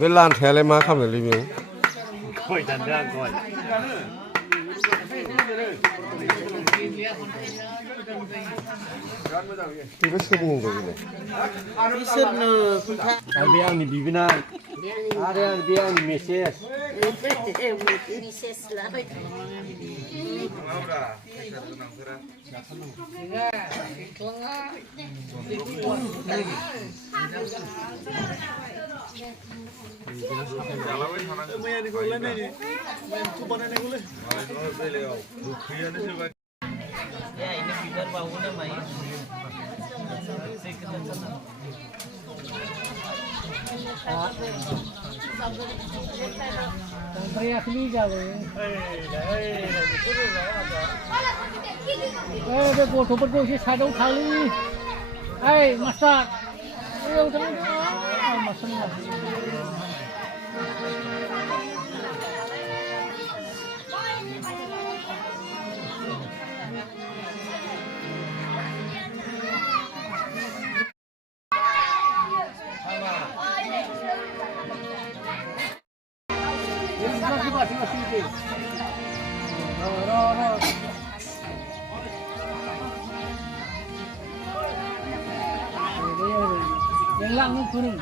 เวลาแถเลยมาคำหนึ่งรีวิวค่อยจันด้านก่อนที่ก็ชื่อบุ้งกันเลยที่ชื่อเนอคุณท่าเบียงนี่บีบินาada yang dia ni Mrs. Mrs. lah. Ya ini biar bangunnya main. Teriak ni jago. Betul betul si sadau kali. Masak. Masak. Yang lang ni kuning.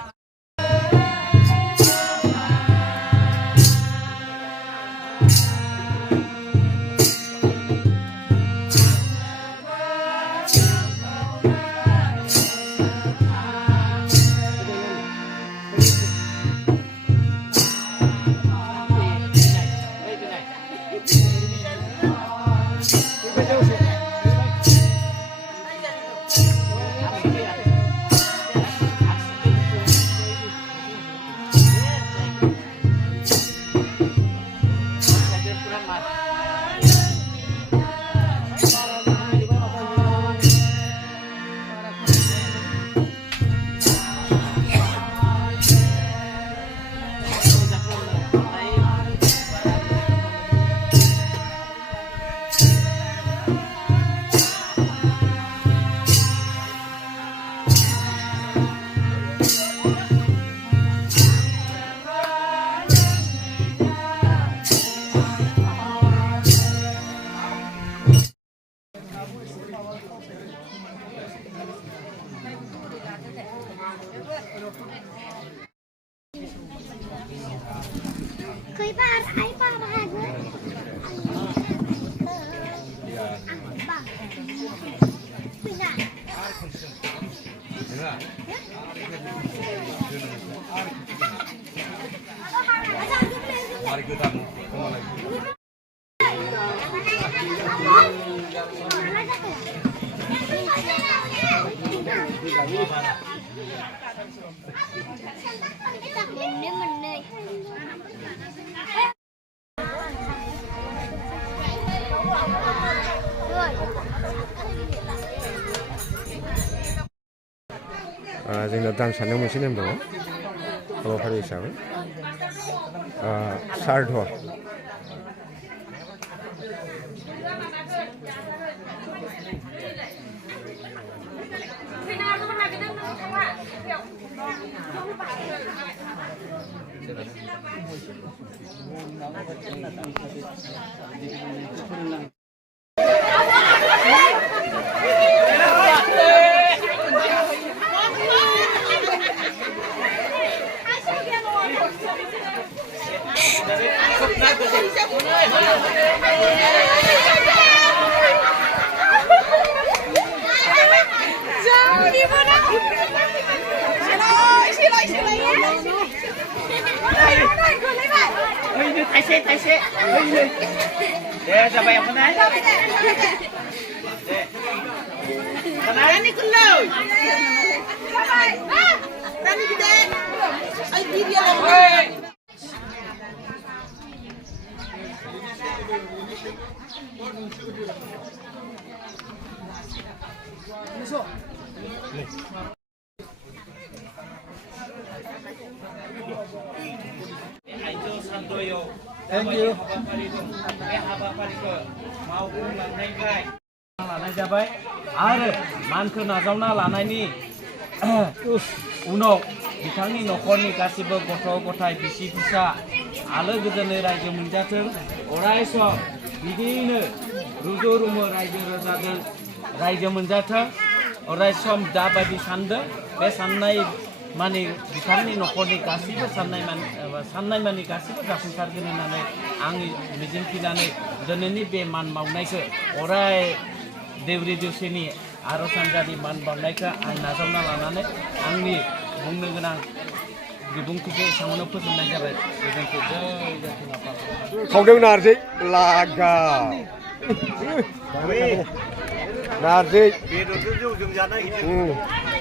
जोंना दान साननायाव मोनसे नेम दङ हाबाफारि हिसाबै सार्ध Tài xế. Để ra bay apa nak? Kenapa ni keluar? Tadi kita, ay dia lah. Masuk. Thank you. लानाय जाबाय आरो मानखौ नाजावना लानायनि उनाव बिथांनि न'खरनि गासिबो गथ' गथाय बिसि फिसा आलो गोजोनै रायजो मोनजाथों अराय सम बिदियैनो रुजु रुमु रायजो राजाजों रायजो मोनजाथों अराय सम जाबायदि सानदों बे साननाय माने बिथांनि न'खरनि गासिबो साननाय माने गासिबो जाफुंसारगोन होननानै आं मिजिंथिनानै दिनैनि बे मान बावनायखौ अराय देवरि देवसिनि आर'ज हान्जानि मान बावनायखौ आं नाजावना लानानै आंनि बुंनो गोनां बिबुंथिखौ एसेयावनो फोजोबनाय जाबाय गोजोन्थों जय जाथों खावदों नारजि लागा नारजि बेदरजों जौजों जानो नागिरदों